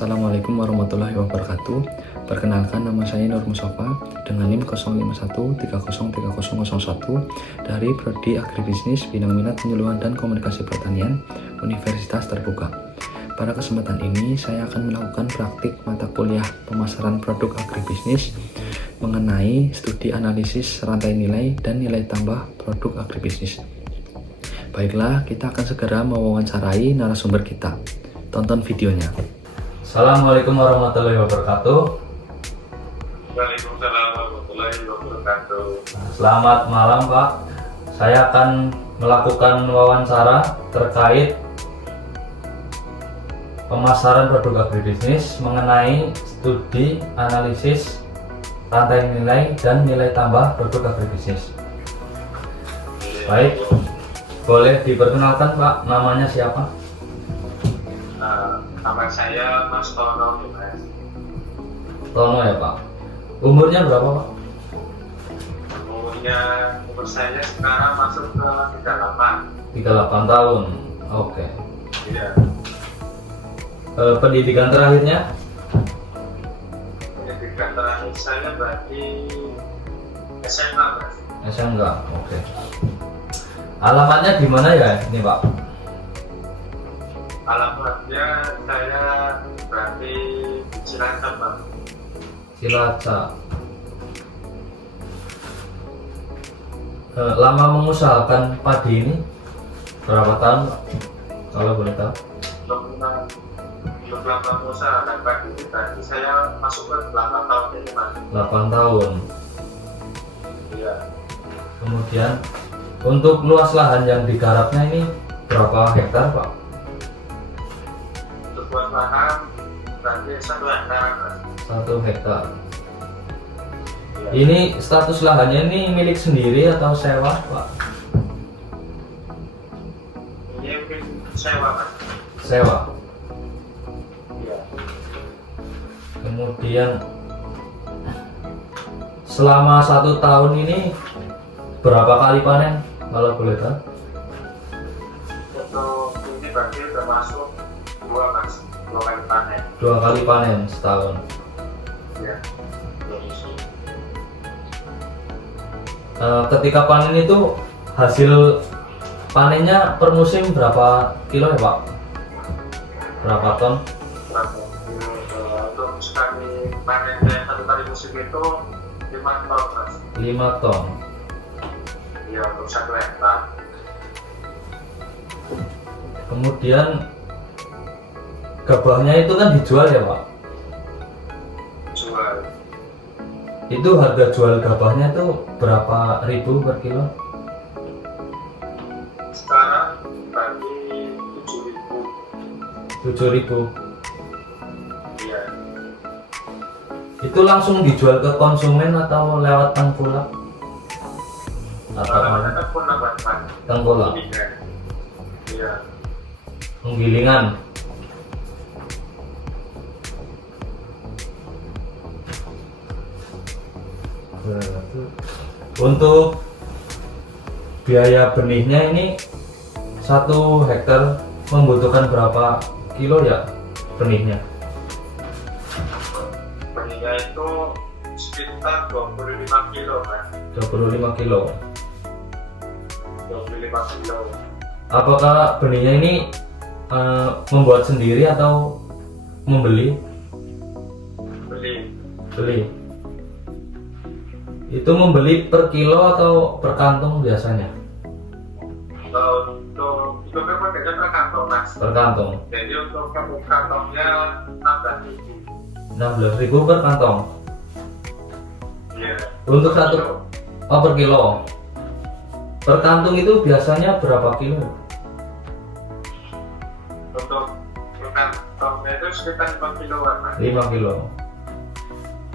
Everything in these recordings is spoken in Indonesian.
Assalamualaikum warahmatullahi wabarakatuh. Perkenalkan, nama saya Nur Mustafa dengan NIM 051303001 dari Prodi Agribisnis Bidang Minat Penyuluhan dan Komunikasi Pertanian Universitas Terbuka. Pada kesempatan ini saya akan melakukan praktik mata kuliah pemasaran produk agribisnis mengenai studi analisis rantai nilai dan nilai tambah produk agribisnis. Baiklah, kita akan segera mewawancarai narasumber kita. Tonton videonya. Assalamualaikum warahmatullahi wabarakatuh. Waalaikumsalam warahmatullahi wabarakatuh. Selamat malam, Pak. Saya akan melakukan wawancara terkait pemasaran produk agribisnis mengenai studi analisis rantai nilai dan nilai tambah produk agribisnis. Baik, boleh diperkenalkan, Pak, namanya siapa? Nama saya Mas Tono, Mas. Tono ya, Pak. Umurnya berapa, Pak? Umur saya sekarang masuk ke 38. 38 tahun. Oke. Iya. Pendidikan terakhirnya? Pendidikan terakhir saya berarti SMA, Mas. SMK. Oke. Alamatnya di mana ya, ini, Pak? Alamatnya saya berarti di Cilacap, Pak. Cilacap. Lama mengusahakan padi ini berapa tahun, Pak? Kalau boleh tahu? Belum lama mengusahakan padi ini berarti saya masuk ke 8 tahun ini, Mas. 8 tahun. Iya. Kemudian untuk luas lahan yang digarapnya ini berapa hektar, Pak? Untuk buat lahan berarti 1 hektar, Mas. 1 hektar. Iya. Ini status lahannya ini milik sendiri atau sewa, Pak? Ini mungkin sewa, Mas. Sewa. Iya. Kemudian selama 1 tahun ini berapa kali panen, kalau boleh tahu? Untuk ini berarti termasuk 2, Mas. 2 kali panen. 2 kali panen setahun. Iya. 2 musim. Ketika panen itu hasil panennya per musim berapa kilo ya, Pak? Berapa ton? Untuk sekali panennya 1 kali musim itu 5 ton, Mas. 5 ton. Iya, untuk 1 hektar. Kemudian gabahnya itu kan dijual ya, Pak? Jual. Itu harga jual gabahnya itu berapa ribu per kilo? Sekarang berarti 7.000. 7.000. Iya. Itu langsung dijual ke konsumen atau lewat tengkulak? Atau Namanya kan pun nambah, Mas. tengkulak? Iya. Penggilingan. Untuk biaya benihnya ini 1 hektar membutuhkan berapa kilo ya benihnya? Benihnya itu sekitar 25 kilo, Mas. 25 kilo. 25 kilo. Apakah benihnya ini membuat sendiri atau membeli? Beli. Beli. Itu membeli per kilo atau per kantong biasanya? Untuk itu kan pakainya per kantong, Mas. Per kantong. Jadi untuk kantongnya 16.000. 16.000 per kantong. Iya. Untuk per kilo. Per kantung itu biasanya berapa kilo? Untuk kantongnya itu sekitar 5 kiloan, Mas. 5 kilo.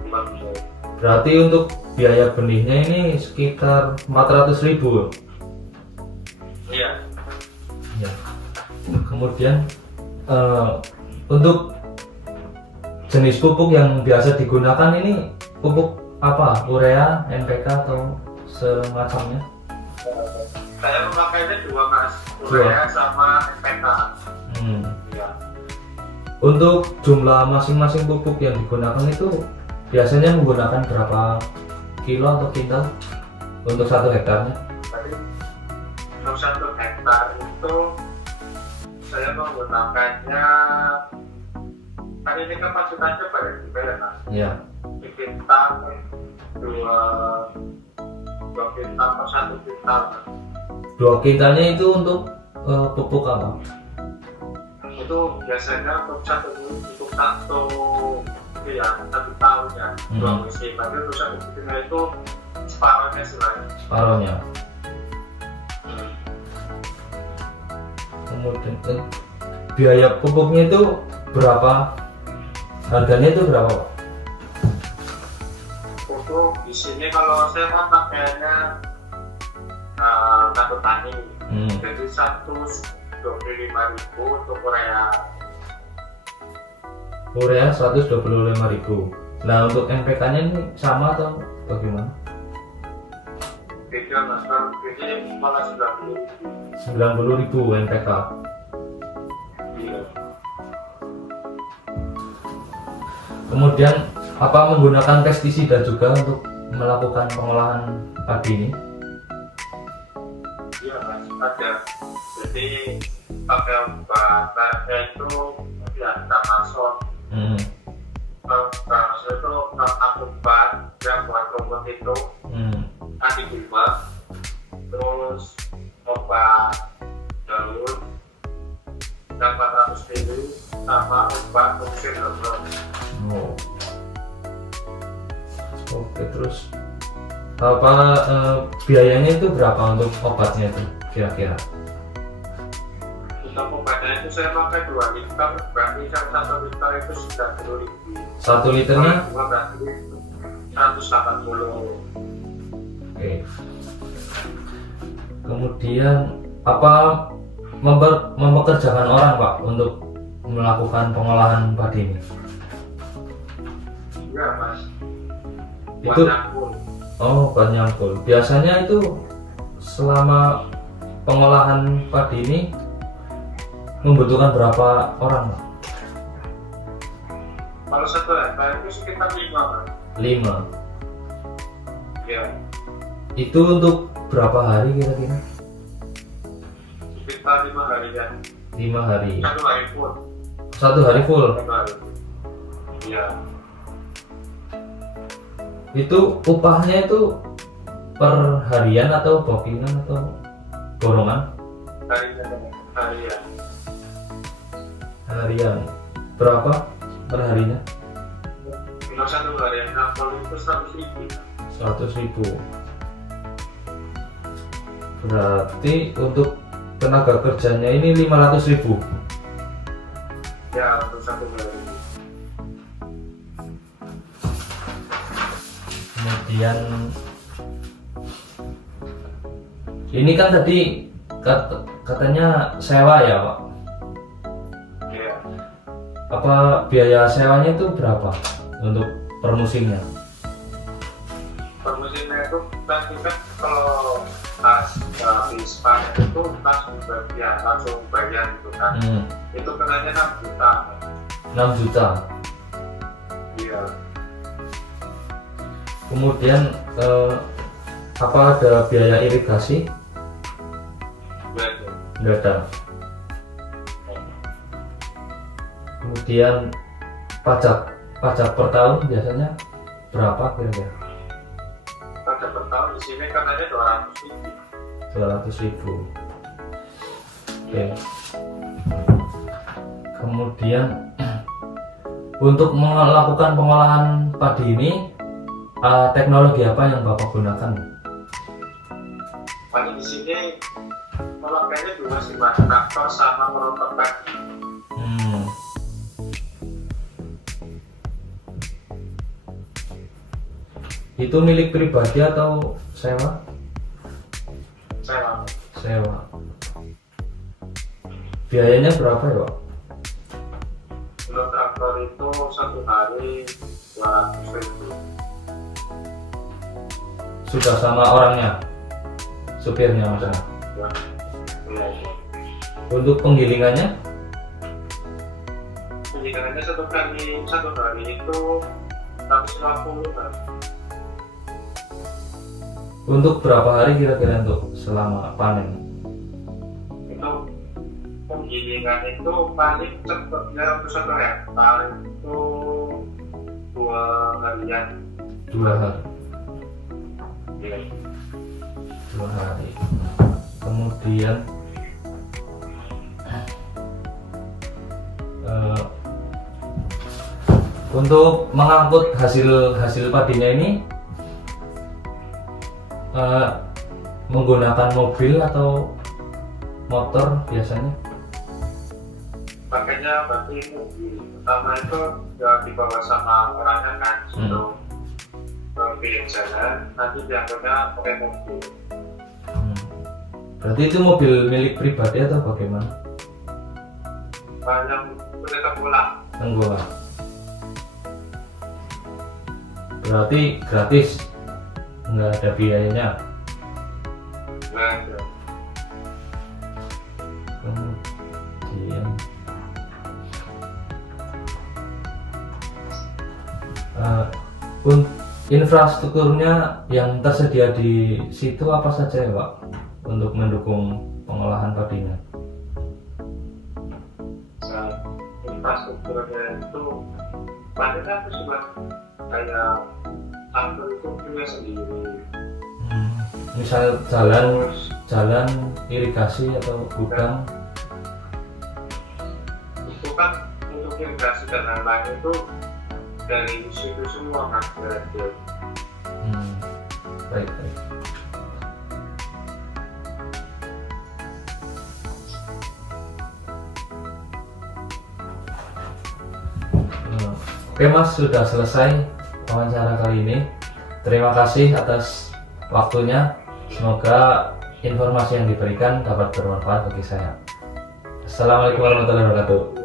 5 kilo. Berarti untuk biaya benihnya ini sekitar 400.000. Iya. Ya. Kemudian untuk jenis pupuk yang biasa digunakan ini pupuk apa? Urea, NPK atau semacamnya? Saya memakainya 2, Mas. Dua. Urea sama NPK. Hmm. Iya. Untuk jumlah masing-masing pupuk yang digunakan itu biasanya menggunakan berapa kilo atau kintal untuk 1 hektarnya? Jadi untuk 1 hektar itu saya menggunakannya, kan ini kapasitasnya banyak juga ya Mas. Ya. Di kintal dua kintal per 1 kintal. 2 kintalnya itu untuk pupuk apa? Itu biasanya untuk satu tahun ya, 2 musim. Tapi untuk 1 musimnya itu separuhnya selain. Separuhnya. Kemudian biaya pupuknya itu berapa? Harganya itu berapa, Pak? Pupuk di sini kalau saya kan pakainya kartu tani. Jadi 125.000 untuk urea. Urea 125.000. Nah, untuk NPK-nya ini sama atau bagaimana? Beda Mas, kalau ini malah 90.000 NPK. Iya. Kemudian apa menggunakan pestisida juga untuk melakukan pengolahan padi ini? Iya Mas, ada. Jadi pakai bahannya itu ya Damason. Damason itu akubat yang buat rumput itu anti gulma, terus obat daun dan 400 ml sama obat fungsi hormon. Oke, terus apa biayanya itu berapa untuk obatnya itu kira-kira? Untuk obatnya itu saya pakai 2 liter, berarti yang 1 liter itu 90.000. 1 liternya? Berarti 180. Oke. Kemudian apa mempekerjakan orang, Pak, untuk melakukan pengolahan padi ini? Iya Mas. Itu Nyangkul. buat nyangkul. Biasanya itu selama pengolahan padi ini membutuhkan berapa orang, Pak? Kalau 1 hektar itu sekitar 5 Mas. 5. Iya. Itu untuk berapa hari kira-kira? Sekitar 5 hari ya. 5 hari. 1 hari full. 1 hari full. 1 hari. Iya. Itu upahnya itu per harian atau bokinan atau borongan? Harian. Harian. Berapa per harinya? Kalau 1 harian sampel itu 100.000. 100.000. Berarti untuk tenaga kerjanya ini 500.000. Ya, untuk 1 hari. Kemudian ini kan tadi katanya sewa ya, Pak? Iya. Apa biaya sewanya itu berapa untuk per musimnya? Per musimnya itu kan kita kalau pas habis panen itu pas bagian langsung bayar gitu kan. Itu kenanya 6 juta. 6 juta. Iya. Kemudian apa ada biaya irigasi? Iya. Nggak ada. Kemudian pajak per tahun biasanya berapa kira-kira? Pada per tahun di sini kan ada 200.000. 200.000. Oke. Kemudian untuk melakukan pengolahan padi ini teknologi apa yang Bapak gunakan? Paling di sini pemakaiannya juga sih Mas, traktor sama merontok padi. Itu milik pribadi atau sewa? Sewa. Sewa. Biayanya berapa ya, Pak? Untuk traktor itu 1 hari 200.000. Sudah sama orangnya, supirnya maksudnya. Ya. Iya. Untuk penggilingannya? penyidangannya satu hari itu 150 kan. Untuk berapa hari kira-kira untuk selama panen? Itu penggilingan itu paling cepatnya untuk 1 hektar itu 2 harian. 2 hari. Iya. 2 hari. Kemudian untuk mengangkut hasil padinya ini menggunakan mobil atau motor biasanya? Makanya berarti mobil pertama itu ya dibawa sama orangnya kan untuk bikin jalan, nanti diangkutnya pakai mobil. Berarti itu mobil milik pribadi atau bagaimana? Banyak punya tengkulak. Tenggorak. Berarti gratis, nggak ada biayanya. Nggak ada. Kemudian infrastrukturnya yang tersedia di situ apa saja ya Pak untuk mendukung pengolahan padinya? Infrastrukturnya itu paling kan cuma kayak kantor itu punya sendiri. Misal jalan irigasi atau gudang. Itu kan untuk irigasi dan lain-lain itu dari situ semua kan berarti. Baik. Oke Mas, sudah selesai wawancara kali ini. Terima kasih atas waktunya. Semoga informasi yang diberikan dapat bermanfaat bagi saya. Assalamualaikum warahmatullahi wabarakatuh.